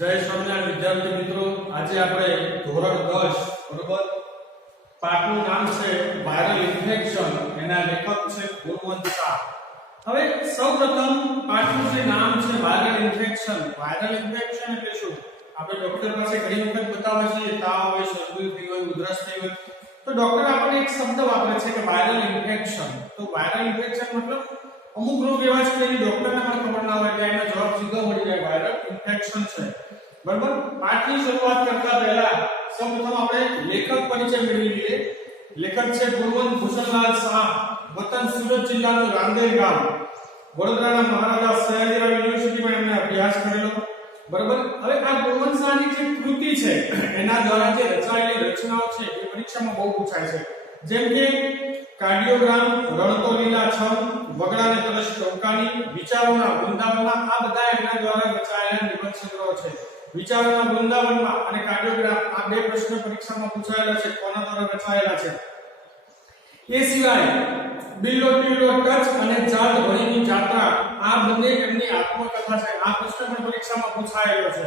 જય સ્વામિનારાયણ વિદ્યાર્થી મિત્રો, આજે આપણે ધોરણ 10 બરોબર પાઠનું નામ છે વાયરલ ઇન્ફેક્શન. એના લેખક છે ગુણવંત શાહ. હવે સૌપ્રથમ પાઠનું જે નામ છે વાયરલ ઇન્ફેક્શન. વાયરલ ઇન્ફેક્શન એટલે શું? આપણે ડોક્ટર પાસે ઘણી વખત બતાવે છે તાવ હોય, શરદી થઈ હોય, ઉધરસ થઈ હોય, તો ડોક્ટર આપણને એક શબ્દ વાપરે છે કે વાયરલ ઇન્ફેક્શન. તો વાયરલ ઇન્ફેક્શન મતલબ અમુક રોગ એવા છે કે ડોક્ટરને પણ ખબર ના હોય એટલે એનો જવાબ સીધો મળી જાય વાયરલ ઇન્ફેક્શન છે. બરાબર. પાઠની શરૂઆત કરતા પહેલા સૌપ્રથમ આપણે લેખક પરિચય મેળવી લઈએ. લેખક છે ગુણવંત ભૂષણલાલ શાહ, વતન સુરત જિલ્લાનું રાંદેર ગામ, વડોદરાના મહારાજા સયાજીરાવ યુનિવર્સિટીમાં એમણે અભ્યાસ કરેલો. બરાબર. હવે આ ગુણવંત શાહની જે કૃતિ છે એના દ્વારા જે રચાયેલી રચનાઓ છે એ પરીક્ષામાં બહુ પૂછાય છે. જેમ કે કાર્ડિયોગ્રામ, રણતો લીલાછમ, વગડાને તરસ ટોકાની, વિચારોના વૃંદાવનમાં, આ બધા એમના દ્વારા રચાયેલા નિબંધ સંગ્રહો છે. વિચારોના વૃંદાવનમાં અને કાર્ડિયોગ્રામ આ બે પ્રશ્ન પરીક્ષામાં પૂછાયેલા છે, કોના દ્વારા રચાયેલા છે. એ સિવાય બિલ્લો ટીલો ટચ અને ચાંદ ભણીની જાત્રા આ બંને એમની આત્મકથા છે. આ પ્રશ્ન પણ પરીક્ષામાં પૂછાયેલો છે.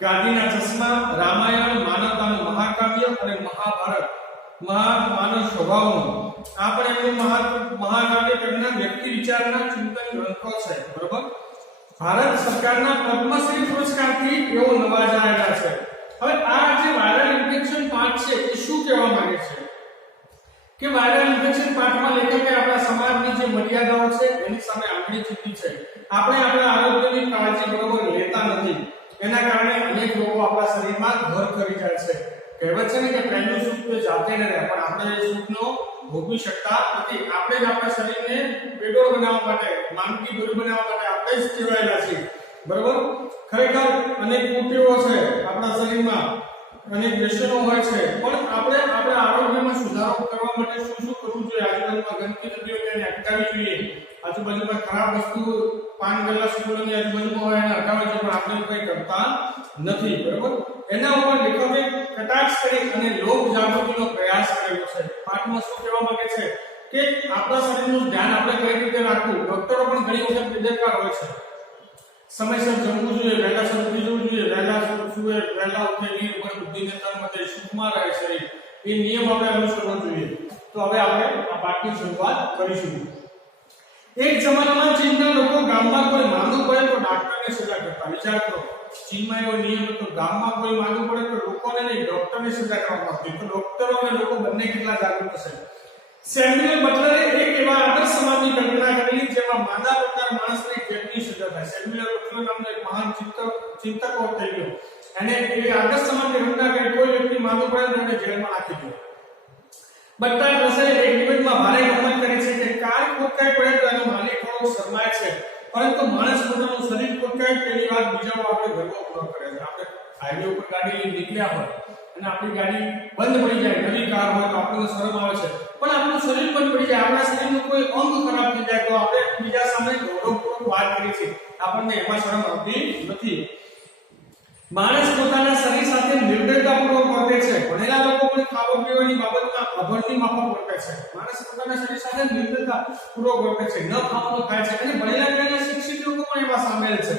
ગાંધીના ચશ્મા, રામાયણ માનવતાનું મહાકાવ્ય અને મહાભારત માનવ સ્વભાવનું આ પણ એમનું મહાકાવ્ય તેમના વ્યક્તિ વિચારના ચિંતન ગ્રંથો છે. બરોબર. ભારત સરકારના પદ્મશ્રી પુરસ્કારથી એઓ નવાજાયેલા છે. હવે આ જે વાયરલ ઇન્ફેક્શન પાઠ છે એ શું કહેવા માંગે છે કે વાયરલ ઇન્ફેક્શન પાઠમાં લેખકે આપણા સમાજની જે મર્યાદાઓ છે એની સામે આંગળી ચીંધી છે. આપણે આપણા આરોગ્યની કાળજી બરોબર લેતા નથી, એના કારણે અનેક રોગો આપણા શરીરમાં ઘર કરી જાય છે. કહેવત છે ને કે પહેલું સુખ તો જાતે ન રહે, પણ આપણે એ સુખનો ભોગવી શકતા નથી. આપણે જ આપણા શરીરને બેડોળ બનાવવા માટે, માંદગી ભર્યું બનાવવા માટે આપણે જ ટેવાયેલા છીએ. બરોબર. ખરેખર અનેક કુટેવો છે આપણા શરીરમાં, અનેક વ્યસનો હોય છે, પણ આપણે આપણા આરોગ્યમાં સુધારો કરવા માટે શું શું કરવું જોઈએ? આજુબાજુમાં ગંદકી થતી હોય તેને અટકાવવી જોઈએ. આજુબાજુમાં ખરાબ વસ્તુ પાન ગલ્લા સ્કૂલોની આજુબાજુમાં હોય એને હટાવવી જોઈએ, પણ આપણે કંઈ કરતા નથી. બરોબર. એના ઉપર લેખકે કટાક્ષ કરી અને લોક જાગૃતિનો પ્રયાસ કર્યો છે. પાઠમાં શું કહેવા માંગે છે કે આપણા શરીરનું ધ્યાન આપણે કઈ રીતે રાખવું. ડોક્ટરો પણ ઘણી વખત બેદરકાર હોય છે. સમયસર જમવું જોઈએ, વહેલા ઉઠી જવું જોઈએ, વહેલા સૂવે, વહેલા ઉઠે, નીર પર બુદ્ધિને તન મતે સુખમાં રહે શરીર, એ નિયમ આપણે અનુસરવો જોઈએ. તો હવે આપણે આ પાઠની શરૂઆત કરીશું. એક જમાનામાં ચીનના લોકો ગામમાં કોઈ માંદું પડે તો ડાક્ટરને સજા કરતા. વિચાર કરો, ચીનમાં એવો નિયમ હતો, ગામમાં કોઈ માંદું પડે તો લોકોને નહીં ડોક્ટરને સજા કરવામાં આવતી. તો ડોક્ટરો અને લોકો બંને કેટલા જાગૃત હશે. સેમ્યુઅલ બટલરે એક એવા આદર્શ સમાજની કલ્પના કરેલી જેમાં માંદા પડનાર માણસને કેટલી સજા થાય. સેમ્યુઅલ બટલર નામનો એક મહાન ચિંતકો થઈ ગયો. અને એ આદર્શ સમાજની કલ્પના કરી કોઈ વ્યક્તિ માંદું પડે તો એને જેલમાં નાખી દો. બટ્ટા રસેલ એક નિબંધમાં ભારે કમેન્ટ કરી છે કે કાર ખોટકાઈ પડે તો એનો માલિક થોડો શરમાય છે, પરંતુ માણસ પોતાનું શરીર ખોટકાય તેની વાત બીજાઓ આપણે ગર્વપૂર્વક કરે છે. આપણે હાઈવે ઉપર ગાડી લઈને નીકળ્યા હોય અને આપણી ગાડી બંધ પડી જાય, નવી કાર હોય તો આપણને શરમ આવે છે, પણ આપણું શરીર બંધ પડી જાય, આપણા શરીરનું કોઈ અંગ ખરાબ થઈ જાય તો આપણે બીજા સામે ગૌરવપૂર્વક વાત કરીએ છીએ. આપણને એમાં શરમ આવતી નથી. માણસ પોતાના શરીર સાથે નિર્દયતાપૂર્વક વર્તે છે. ભણેલા લોકો પણ ખાવા પીવાની બાબતમાં અભણની માફક વર્તે છે. માણસ પોતાના શરીર સાથે નિર્દયતાપૂર્વક વર્તે છે, ન ખાવાનું ખાય છે, અને ભણેલા શિક્ષિત લોકો પણ એમાં સામેલ છે.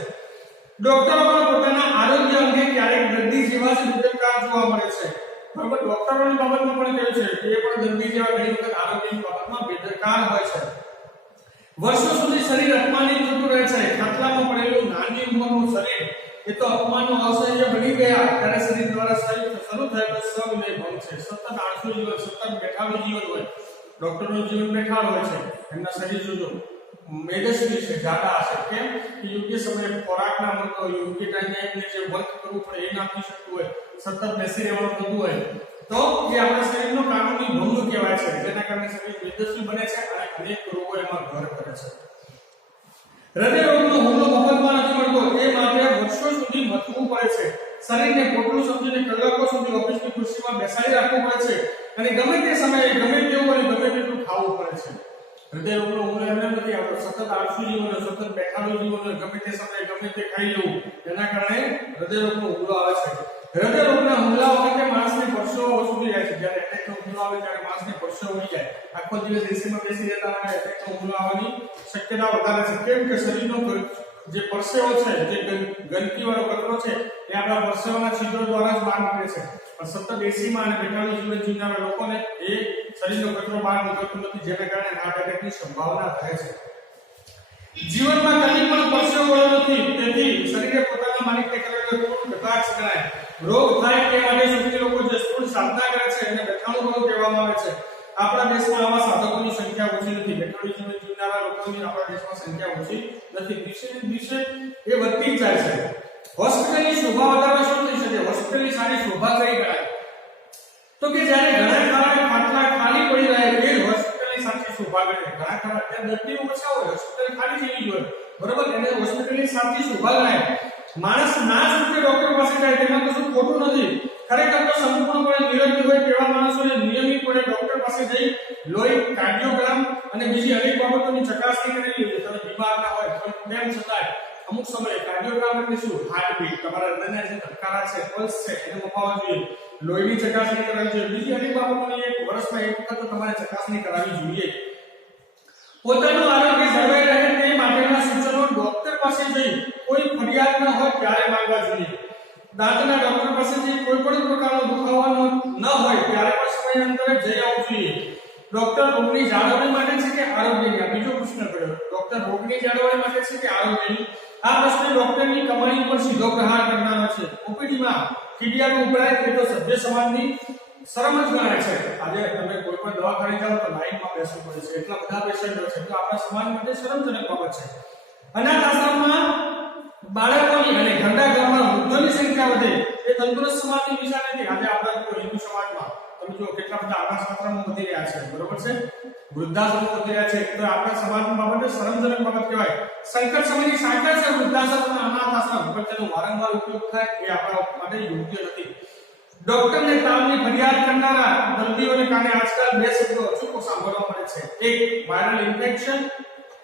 ડોક્ટરો પણ પોતાના આરોગ્ય અંગે ક્યારેક દર્દી જેવા જ બેદરકાર જોવા મળે છે. બરાબર. ડોક્ટરોની બાબતમાં પણ કહ્યું છે કે એ પણ દર્દી જેવા ઘણી વખત આરોગ્યની બાબતમાં બેદરકાર હોય છે. વર્ષો સુધી શરીર અપમાનિત થતું રહે છે. ખાટલામાં પડેલું નાની ઉંમરનું શરીર એ તો અપમાનનો અસહ્ય બની ગયા ત્યારે શરીર દ્વારા શરૂ થયેલો સ્વવિનય ભંગ છે. સતત આળસુ જીવન, સતત બેઠાડું જીવન હોય. ડોક્ટરનું જીવન બેઠાડ હોય છે. એમના શરીર જોજો મેદસ્વી છે, જાડા હશે. કેમ કે યોગ્ય સમયે ખોરાક ના મળતો હોય, યોગ્ય ટાઈમે એમને જે વર્ક કરવું પડે એ ના થઈ શકતું હોય, સતત બેસી રહેવાનું થતું હોય, તો એ આપણા શરીરનો કાનૂની ભંગ કહેવાય છે, જેના કારણે શરીર મેદસ્વી બને છે અને અનેક રોગો એમાં ઘર કરે છે. હૃદય રોગનો હુમલો મફતમાં નથી મળતો, એ માટે વર્ષો સુધી મથવું પડે છે. શરીરને પોટલું સમજીને કલાકો સુધી ઓફિસની ખુરશીમાં બેસાડી રાખવું પડે છે અને ગમે તે સમયે ગમે તેવું અને ગમે તેટલું ખાવું પડે છે. હૃદય રોગનો હુમલો એમને નથી આવતો. સતત આળસુ જીવન, સતત બેઠાડું જીવન, ગમે તે સમયે ગમે તે ખાઈ લેવું, એના કારણે હૃદય રોગનો હુમલો આવે છે. હૃદય રોગના હુમલા વખતે માણસને વર્ષો સુધી રહે છે. જ્યારે એટેકનો હુમલો આવે ત્યારે માણસને વર્ષો ઉડી જાય. આખો દિવસ એસીમાં બેસી રહેતા અને એટેકનો હુમલો આવવાની શક્યતા વધારે છે. કેમ કે શરીરનો જે પરસેવો છે, જે ગંદકીવાળો કચરો છે એ આપણા પરસેવાના છિદ્રો દ્વારા જ બહાર નીકળે છે, પણ સતત એસીમાં અને બેઠાડું જીવન જીવનારા લોકોને એ શરીરનો કચરો બહાર નીકળતો નથી, જેના કારણે હાર્ટ એટેકની સંભાવના રહે છે. જીવનમાં કદી પણ પરસેવો વળ્યો નથી, તેથી શરીરે પોતાના માલિકને કરેલો પૂર્ણ કટાક્ષ ગણાય. રોગ થાય તે માટે સુખી લોકો જે સ્થૂળ સાધના કરે છે એને બેઠાણું રોગ કહેવામાં આવે છે. આપણા દેશમાં આવા સાધકોની સંખ્યા ઓછી નથી. બેઠાડું જીવન જીવનારા લોકોની આપણા દેશમાં સંખ્યા ઓછી નથી. દિવસે ને દિવસે એ વધતી જ જાય છે. હોસ્પિટલની શોભા વધારવા શું થઈ શકે? હોસ્પિટલની સારી શોભા કઈ ગણાય? તો કે જ્યારે ઘણા કારણે ખાટલા ખાલી પડી રહે એ હોસ્પિટલની સાચી શોભા ગણાય. ઘણા કારણે અત્યારે દર્દીઓ ઓછા હોય, હોસ્પિટલ ખાલી થઈ ગઈ હોય, બરોબર, એને હોસ્પિટલની સાચી શોભા ગણાય. માણસ ના છૂટકે ડોક્ટર પાસે જાય તેમાં કશું ખોટું નથી. ખરેખર તો સંપૂર્ણપણે નિરોગી હોય તેવા માણસોને નિયમિતપણે ડોક્ટર પાસે જઈ લોહી, કાર્ડિયોગ્રામ અને બીજી અનેક બાબતોની ચકાસણી કરેલી જોઈએ. તમે બીમાર ના હોય પણ તેમ છતાં અમુક સમયે કાર્ડિયોગ્રામ એટલે શું? હાર્ટબીટ, તમારા હૃદયના જે ધબકારા છે, પલ્સ છે એને મપાવવા જોઈએ. લોહીની ચકાસણી કરાવવી જોઈએ. બીજી અનેક બાબતોની એક વર્ષમાં એક વખત તમારે ચકાસણી કરાવવી જોઈએ. પોતાનું આરોગ્ય જળવાઈ રહે તે માટેના સૂચનો ડોક્ટર પાસે જઈ કોઈ ફરિયાદ ન હોય ત્યારે માંગવા જોઈએ. દાંતના ડોક્ટર પાસે જઈ કોઈ પણ પ્રકારનો દુખાવો ન હોય ત્યારે પણ સમયાંતરે જઈ આવવું જોઈએ. ડોક્ટર રોગની જાળવણી માટે છે કે આરોગ્યની? આ બીજો પ્રશ્ન કર્યો. ડોક્ટર રોગની જાળવણી માટે છે કે આરોગ્યની? આ પ્રશ્ન ડોક્ટરની કમાણી પર સીધો પ્રહાર કરનારો છે. ઓપીડીમાં કીડિયાનું ઉભરાય તે તો સભ્ય સમાજની શરમ જ ગણાય છે. આજે તમે કોઈ પણ દવાખાને જાઓ તો લાઈનમાં બેસવું પડે છે, એટલા બધા પેશન્ટ હોય છે, તો આપણા સમાજ માટે શરમજનક બાબત છે. અનાથ આશ્રમમાં બાળકોની અને ઘરડા ઘરમાં વૃદ્ધોની સંખ્યા વધે એ તંદુરસ્ત સમાજની નિશાની નથી. આજે આપણા હિન્દુ સમાજમાં તમે જો કેટલા બધા અનાથ આશ્રમો વધી રહ્યા છે, બરોબર છે, વૃદ્ધાશ્રમો વધી રહ્યા છે, તો આપણા સમાજની બાબતે શરમજનક બાબત કહેવાય. સંકટ સમયની સાંકળ છે વૃદ્ધાશ્રમ અને અનાથ આશ્રમ, પણ તેનો વારંવાર ઉપયોગ થાય એ આપણા માટે યોગ્ય નથી. ડોક્ટરને તાવની ફરિયાદ કરનારા દર્દીઓને કારણે આજકાલ બે શબ્દો અચૂકો સાંભળવા મળે છે. એક વાયરલ ઇન્ફેક્શન,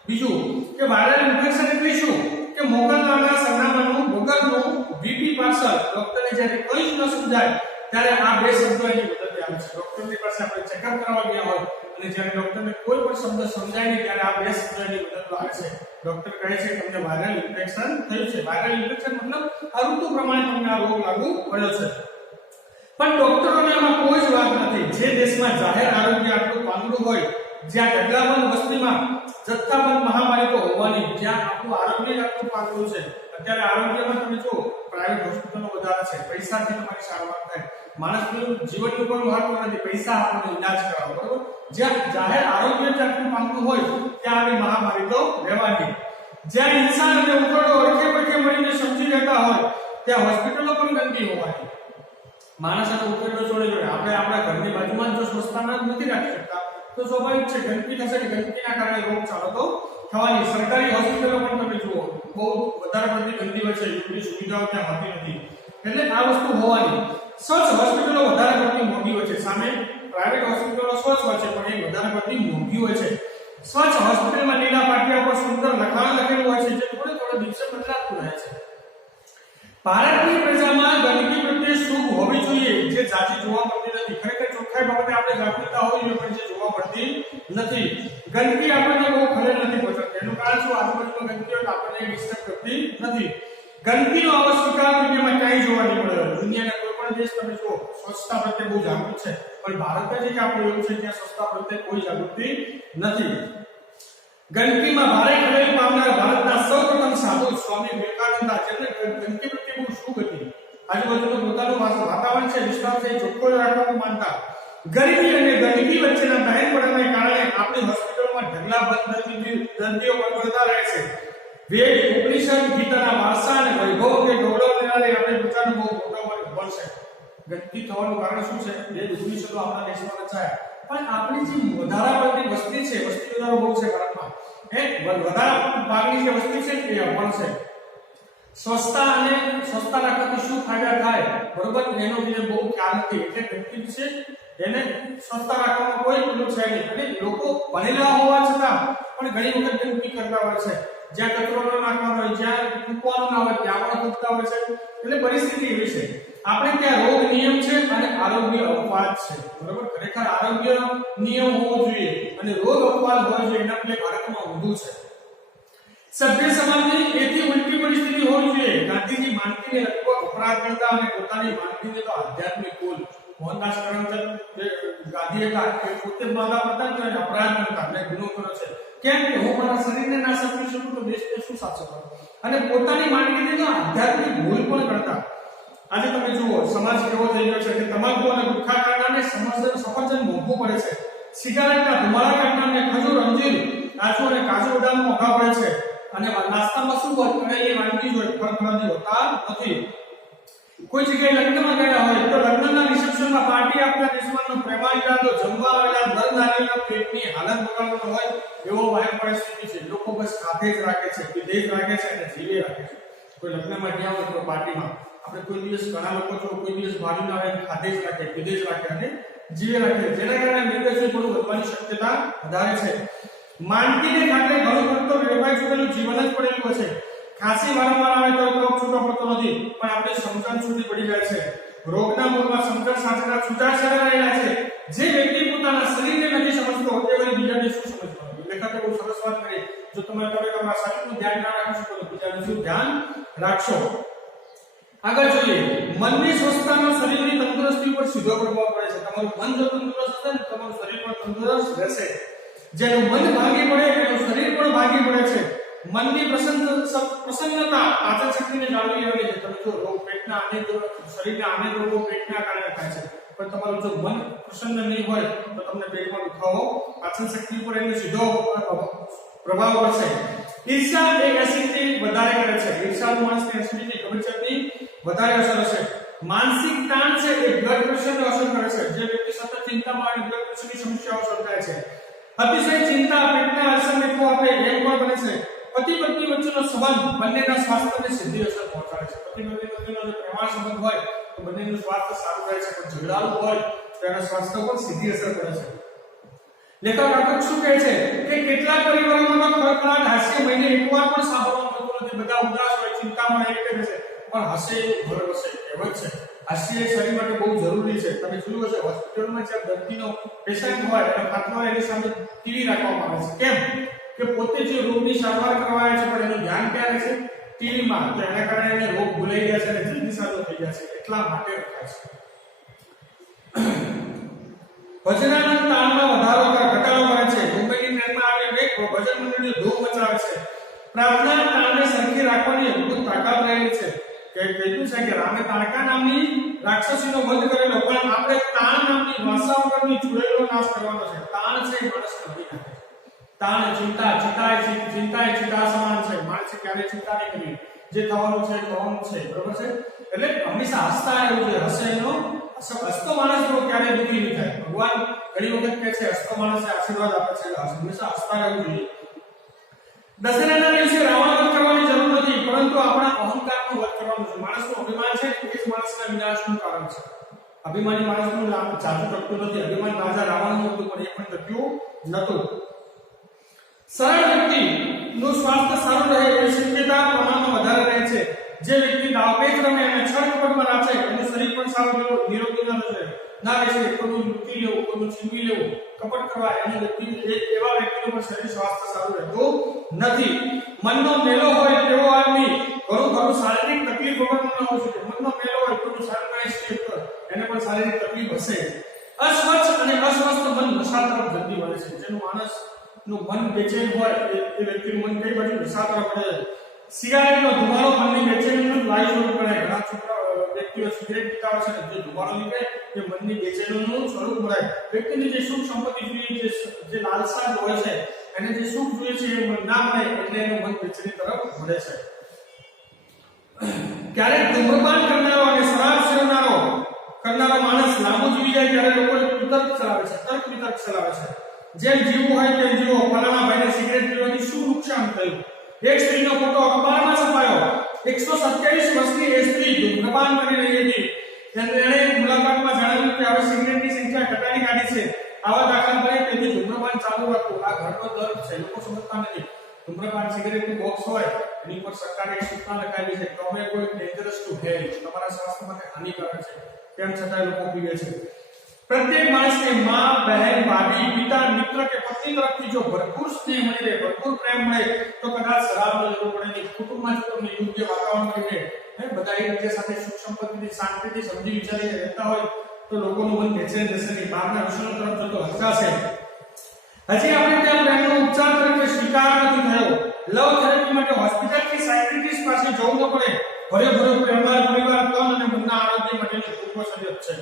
બીજું કે વાયરલ ઇન્ફેક્શન એટલે શું? કે મોકલનારના સરનામાનું વગરનું વીપી પાર્સલ. ડોક્ટરને જ્યારે કંઈ ન સમજાય ત્યારે આ બે શબ્દો એની મદદે આવે છે. ડોક્ટરની પાસે આપણે ચેકઅપ કરવા ગયા હોય અને જ્યારે ડોક્ટરને કોઈ પણ શબ્દ સમજાય નહીં ત્યારે આ બે શબ્દો એની મદદમાં આવે છે. ડોક્ટર કહે છે કે તમને વાયરલ ઇન્ફેક્શન થયું છે. વાયરલ ઇન્ફેક્શન મતલબ આ ઋતુ પ્રમાણે તમને આ રોગ લાગુ પડ્યો છે. પણ ડોક્ટરોને આમાં કોઈ જ વાત નથી. જે દેશમાં જાહેર આરોગ્ય આટલું પાંગડું હોય, જ્યાં ઢગલાબંધ વસ્તીમાં જથ્થાબંધ મહામારી તો હોવાની, જ્યાં આપણું આરોગ્ય આટલું પાંગડું છે. અત્યારે આરોગ્યમાં તમે જો પ્રાઇવેટ હોસ્પિટલો વધારે છે, પૈસાથી તમારી સારવાર થાય, માણસનું જીવનનું કોઈ મહત્વ નથી, પૈસા આપણને ઇલાજ કરાવો, બરોબર. જ્યાં જાહેર આરોગ્ય આટલું પાંગડું હોય ત્યાં આવી મહામારી તો રહેવાની. જ્યાં ઇન્સાન અને ઉકરડો અડખે પડખે મળીને સમજી લેતા હોય ત્યાં હોસ્પિટલો પણ ગંદી હોવાની. માણસ અને ઉકેલો જોડે આપણે આપણા ઘરની બાજુમાં જો સ્વચ્છતા નથી રાખી શકતા તો સ્વાભાવિક છે ગંદકી થશે, કે ગંદકીના કારણે રોગચાળો તો થવાની. સરકારી હોસ્પિટલો પણ તમે જુઓ બહુ વધારે પડતી ગંદી હોય છે, યોગ્ય સુવિધાઓ ત્યાં હોતી નથી, એટલે આ વસ્તુ હોવાની. સ્વચ્છ હોસ્પિટલો વધારે પડતી મોંઘી હોય છે, સામે પ્રાઇવેટ હોસ્પિટલો સ્વચ્છ હોય છે પણ એ વધારે પડતી મોંઘી હોય છે. સ્વચ્છ હોસ્પિટલમાં લીલા પાટિયા પર સુંદર લખાણ લખેલું હોય છે, જે થોડે થોડે દિવસે બદલાતું રહે છે. ભારતની પ્રજામાં ગંદકી પ્રત્યે શું હોવી જોઈએ જે જાજી જોવા મળતી નથી. ખરેખર ચોખ્ખાઈ બાબતે આપણે જાગૃતતા હોવી જોઈએ પણ જે જોવા મળતી નથી. ગંદકી આપણને બહુ ખલેલ નથી પહોંચાડતી. એનું કારણ શું? આજુબાજુમાં ગંદકી હોય તો આપણને ડિસ્ટર્બ કરતી નથી. ગંદકીનો અસ્વીકાર દુનિયામાં ક્યાંય જોવા નહીં મળે. દુનિયાના કોઈ પણ દેશ તમે જુઓ સ્વચ્છતા પ્રત્યે બહુ જાગૃત છે, પણ ભારત જ એક આપણું એવું છે જ્યાં સ્વચ્છતા પ્રત્યે કોઈ જાગૃતિ નથી. ગંદકીમાં ભારે ખલેલ પામનાર ભારતના સૌપ્રથમ સાધુ સ્વામી વિવેકાનંદ, જેમને ગંદકી પ્રત્યે બહુ શુભ હતી. આજુબાજુનું પોતાનું વાતાવરણ છે, વિસ્તાર છે, ચોખ્ખો રાખવાનું માનતા. ગરીબી અને ગંદકી વચ્ચેના બહેનપણાને કારણે આપણી હોસ્પિટલમાં ઢગલાબંધ દર્દીઓ પણ મળતા રહે છે. વેદ, ઉપનિષદ, ગીતાના વારસા અને વૈભવ કે ગૌરવને કારણે આપણે પોતાનો બહુ મોટો બનશે. ગંદકી થવાનું કારણ શું છે? વેદ, ઉપનિષદો આપણા દેશમાં રચાયા, પણ આપણી જે વધારા પડતી વસ્તી છે, વસ્તી વધારો બહુ છે ભારતમાં, એ વધારા ભાગની જે વસ્તી છે એ અપણ છે. સ્વચ્છતા અને સ્વચ્છતા રાખવાથી શું ફાયદા થાય, બરોબર, એનો મને બહુ ખ્યાલ નથી. એટલે ગંદકી છે એને સ્વચ્છતા રાખવામાં કોઈ પેલું છે નહીં. અને લોકો ભણેલા હોવા છતાં પણ ઘણી વખત ગંદકી કરતા હોય છે. જ્યાં કચરો ન નાખવાનો હોય, જ્યાં થૂકવાનું ના હોય ત્યાં પણ થૂકતા હોય છે. એટલે પરિસ્થિતિ એવી છે. આપણે ત્યાં રોગ નિયમ છે અને આરોગ્ય અપવાદ છે, બરોબર. ખરેખર આરોગ્ય નિયમ હોવો જોઈએ અને રોગ અપવાદ હોવો જોઈએ. એના માટે ભારતમાં વધુ છે. સભ્ય સમાજની એથી ઉલટી પરિસ્થિતિ હોવી જોઈએ. ગાંધીજી માનતા માનવીને લગભગ અપરાધ કરતા અને પોતાની માનવીને તો આધ્યાત્મિક કુલ મોહનદાસ કરમચંદ ગાંધી હતા કે પોતે માદા પડતા તો એને અપરાધ કરતા મેં ગુનો કર્યો છે કેમ કે હું મારા શરીરને ના સાચવી શકું તો દેશને શું સાચવવાનો અને પોતાની માનવીને તો આધ્યાત્મિક ભૂલ પણ કરતા આજે તમે જુઓ સમાજ કેવો થઈ ગયો છે કે તમાકુ અને ગુટખા કરનારને સફરજન મોંઘું પડે છે સિગારેટના ધુમાડા કરનારને ખજૂર અંજીર કાજુ અને કાજુ બદામ મોંઘા પડે છે અને નાસ્તામાં શું હોય કરેલી વાનગી હોય ફળફળાદી હોતા નથી કોઈ જગ્યાએ લગ્નમાં ગયા હોય તો લગ્નના રિસેપ્શનમાં પાર્ટી આપતા દેશમાંનો પ્રેમાઈરાદો જમવા આવેલા દર નારીના પેટની હાલત બગાડવાનો હોય એવો વાયમ પરિસ્થિતિ છે લોકો બસ ખાધે જ રાખે છે પીધે જ રાખે છે અને જીવે રાખે છે કોઈ લગ્નમાં ગયા હોય તો પાર્ટીમાં આપણે કોઈ દિવસ ઘણા લોકો જો કોઈ દિવસ ભાડીને આવે ખાધે જ રાખે પીધે જ રાખે અને જીવે રાખે જેના કારણે મૃત્યુનું થોડું વધવાની શક્યતા વધારે છે માનવીને ખાતે ઘણું કરતો વેપાઈ ચૂકેલું જીવન જ પડેલું છે ખાંસી વારંવાર આવે તો કફ છૂટો પડતો નથી પણ આપણે સમજણ છૂટી પડી જાય છે રોગના મૂળમાં સમજણ સાથેના છૂટાછેડા રહેલા છે જે વ્યક્તિ પોતાના શરીરને નથી સમજતો તે વળી બીજાને શું સમજવાનું લેખકે બહુ સરસ વાત કરી જો તમે તમારા શરીરનું ધ્યાન ના રાખશો તો બીજાનું શું ધ્યાન રાખશો આગળ જોઈએ મનની સ્વસ્થતાનો શરીરની તંદુરસ્તી પર સીધો પ્રભાવ પડે છે તમારું મન જો તંદુરસ્ત હશે ને તમારું શરીર પણ તંદુરસ્ત રહેશે જેનું મન ભાગી પડે એનું શરીર પણ ભાગી પડે છે મનની પ્રસન્નતા પાચન શક્તિને જાળવી રહે છે તમે જો રોગ પેટના અનેક શરીરના અનેક રોગો પેટના કારણે થાય છે પણ તમારું જો મન પ્રસન્ન નહીં હોય તો તમને પેટમાં દુખાવો પાચન શક્તિ પર એનો સીધો પ્રભાવ પડશે ઈર્ષા એક એસિડિટી વધારે કરે છે ઈર્ષાળુ માણસની એસિડિટી કબજિયાતની વધારે અસર હશે માનસિક તાણ છે એ બ્લડ પ્રેશરને અસર કરે છે જે વ્યક્તિ સતત ચિંતામાં અને બ્લડ પ્રેશરની સમસ્યાઓ સર્જાય છે અતિશય ચિંતા પેટના અસરને તો આપણે એક પણ બને છે પતિ પત્ની વચ્ચેનો સંબંધ બંનેના સ્વાસ્થ્યને સીધી અસર પહોંચાડે છે પતિ પત્ની વચ્ચેનો જો પ્રેમાળ સંબંધ હોય તો બંનેનું સ્વાસ્થ્ય સારું રહે છે પણ ઝઘડાળુ હોય તો એના સ્વાસ્થ્ય પર સીધી અસર પડે છે લેખક આગળ શું કહે છે કે કેટલાક પરિવારોમાં ખળખળાટ હાસ્ય મહિને એકવાર પણ સાંભળવા મળતું નથી બધા ઉદાસ હોય ચિંતામાં એક રહે છે પણ હસે ઘર વસે કહેવત છે હાસ્ય શરીર માટે બહુ જરૂરી છે તમે જોયું હશે હોસ્પિટલમાં જે દર્દીનો પેશન્ટ હોય અને ખાટલો એની સામે ટીવી રાખવામાં આવે છે કેમ કે પોતે જે રોગની સારવાર કરવાય છે પણ એનું ધ્યાન ક્યાં રહે છે ટીવીમાં તો એના કારણે એને રોગ ભૂલાઈ ગયા છે અને જલ્દી સાજો થઈ ગયા છે એટલા માટે રખાય છે ભજનાનંદ તાણમાં વધારો ઘટાડો કરે છે મુંબઈની ટ્રેનમાં આવે એક ભજન મંડળીઓ ધૂમ મચાવે છે પ્રાર્થના તાણને સરખી રાખવાની અદ્ભુત તાકાત રહેલી છે કે કહેતું છે કે રામે તાણકા નામની રાક્ષસીનો વધ કરેલો પણ આપણે તાણ નામની ભાષા વગરની ચૂડેલો નાશ કરવાનો છે તાણ છે માણસને ભરી નાખે તાણ ચિંતા સમાન છે માણસે ક્યારે ચિંતા નહીં કરવી જે થવાનું છે બરોબર છે એટલે હંમેશા હસતા રહેવું જોઈએ હસેનો હસતો માણસ તો ક્યારે દુઃખી નહીં થાય ભગવાન ઘણી વખત કહે છે હસતો માણસને આશીર્વાદ આપે છે હંમેશા હસતા રહેવું જોઈએ દશેરાના દિવસે રાવણ વધ કરવાની જરૂર નથી પરંતુ આપણા અહંકારનો વધ કરવાનો છે માણસનું અભિમાન છે એ જ માણસના વિનાશનું કારણ છે અભિમાની માણસનું જાજુ ટકતું નથી અભિમાન રાજા રાવણનું હતું પણ એ પણ ટક્યું નહોતું સરળ વ્યક્તિનું સ્વાસ્થ્ય સારું રહે એવી શક્યતા પ્રમાણમાં વધારે રહે છે જે વ્યક્તિ દાવપેચ રમે અને છળ કપટમાં નાચે એનું શરીર પણ સારું નિરોગી ના રહેશે કોઈનું લૂંટી લેવું કોઈનું છીનવી લેવું કપટ કરવા એની વ્યક્તિ એવા વ્યક્તિનું પણ શરીર સ્વાસ્થ્ય સારું રહેતું નથી મનનો મેલો હોય તેવો આદમી ઘણું શારીરિક તકલીફ વગરનો ન હોઈ શકે મનનો મેલો હોય કોઈનું શારીરિક એને પણ શારીરિક તકલીફ હશે અસ્વચ્છ અને અસ્વસ્થ મન નશા તરફ જલ્દી વળે છે જેનું માણસ નું મન બેચેન હોય એ વ્યક્તિનું મન કઈ બાજુ નશા તરફ વળે સિગારેટનો ધુમાડો મનની બેચેનીનું લાવી સ્વરૂપ કરે ઘણા છોકરા વ્યક્તિઓ સિગરેટ પીતા હોય છે જે ધુમાડો નીકળે એ મનની બેચેનીનું સ્વરૂપ મળે વ્યક્તિની જે સુખ સંપત્તિ જોઈએ જે લાલસા હોય છે એને જે સુખ જોઈએ છે એ ના મળે એટલે એનું મન બેચેની તરફ વળે છે ક્યારેક ધૂમ્રપાન કરનારો અને શરાબ સેવનારો માણસ લાંબુ જીવી જાય ત્યારે લોકો તર્ક વિતર્ક ચલાવે છે જેમ જીવવું હોય તેમ જીવો ફલાણા ભાઈને સિગરેટ પીવાથી શું નુકસાન થયું એક સ્ત્રીનો ફોટો અખબારમાં છપાયો 127 વર્ષની એ સ્ત્રી ધૂમ્રપાન કરી રહી હતી તેણે મુલાકાતમાં જણાવ્યું કે હવે સિગરેટની સંખ્યા ઘટાડી કાઢી છે આવા દાખલા પડે તેથી ધૂમ્રપાન ચાલુ રાખવું આ ઘરનો દર્દ છે લોકો સમજતા નથી ધૂમ્રપાન સિગરેટનું બોક્સ હોય એની પર સરકારે એક સૂચના લગાવી છે તમે કોઈ ડેન્જરસ ટુ હેલ્થ તમારા સ્વાસ્થ્ય માટે હાનિકારક છે તેમ છતાં લોકો પીવે છે प्रत्येक माणसने माँ, बहन, भाभी, पिता, मित्र કે પત્ની તરફથી જો ભરપૂર સ્નેહ મળી રહે, ભરપૂર પ્રેમ મળે તો કદાચ શરાબની જરૂર પડે નહીં. કુટુંબમાં જો તમને યોગ્ય વાતાવરણ મળે, બધા એકબીજા સાથે સુખ સંપત્તિથી શાંતિથી સમજી વિચારીને રહેતા હોય તો લોકોનું મન બેચેન જશે નહીં, બહારના વિષયો તરફ જતો હચકાશે. હજી આપણે ત્યાં પ્રેમનો ઉપચાર તરીકે સ્વીકાર નથી થયો. લવ થેરેપી માટે હોસ્પિટલ કે સાયકિયાટ્રિસ્ટ પાસે જવું ન પડે. ભરે પ્રેમાળ પરિવાર તન અને મનના આરોગ્ય માટેની પૂર્વ સજ્જ છે.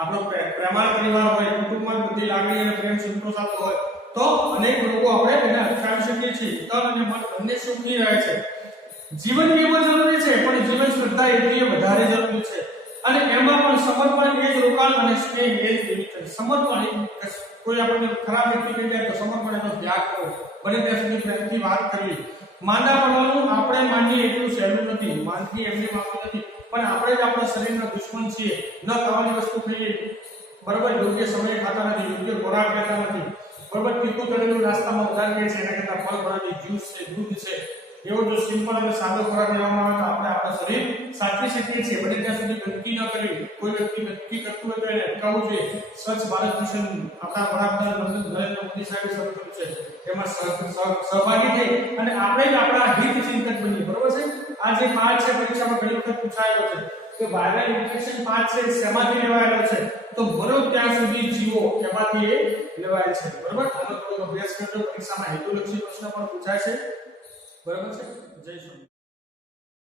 આપણો પ્રેમાળ પરિવાર હોય, કુટુંબમાં બધી લાગણી અને પ્રેમ સંતોષાતો હોય તો અનેક રોગો આપણે એને અટકાવી શકીએ છીએ. તન અને મન બંને સુખી રહે છે. જીવન કેવું જરૂરી છે પણ જીવન શ્રદ્ધા એટલી વધારે જરૂરી છે અને એમાં પણ સમર્પણ એ જ રોકાણ અને સ્નેહ એ જ દેવી છે. સમર્પણ કોઈ આપણને ખરાબ વ્યક્તિ કહી જાય તો સમર્પણ એનો ત્યાગ કરો, બને ત્યાં સુધી પ્રેમથી વાત કરવી. માંદા પડવાનું આપણે માનીએ એટલું સહેલું નથી, માનવી એમની માનવું નથી, પણ આપણે જ આપણા શરીરના દુશ્મન છીએ. ન ખાવાની વસ્તુ ખાઈએ, બરોબર, યોગ્ય સમયે ખાતા નથી, યોગ્ય ખોરાક લેતા નથી, બરોબર, તીખું તળેલું નાસ્તામાં વધારે ખાઈએ છે, એના કરતાં ફળ ફળાદી જ્યુસ છે, દૂધ છે, એવો જો સિમ્પલ અને સાદો ખોરાક લેવામાં આવે તો આપણે આપણા શરીર સાચવી શકીએ છીએ. બને ત્યાં સુધી ગંદકી ન કરવી. કોઈ વ્યક્તિ ગંદકી કરતું હોય તો એને અટકાવવું જોઈએ. સ્વચ્છ ભારત મિશન આપણા વડાપ્રધાન નરેન્દ્ર મોદી સાહેબે શરૂ કર્યું છે, એમાં સહભાગી થઈ અને આપણે જ આપણા હિત ચિંતક બનીએ. બરોબર છે. આ જે પાઠ છે પરીક્ષામાં ઘણી વખત પૂછાયેલો છે કે વાયરલ ઇન્ફેક્શન પાઠ છે શેમાંથી લેવાયેલો છે, તો બરો ત્યાં સુધી જીવો એમાંથી એ લેવાય છે. બરોબર, આનો થોડો અભ્યાસ કરજો. પરીક્ષામાં હેતુલક્ષી પ્રશ્ન પણ પૂછાય છે. બરાબર છે. જય શ્રી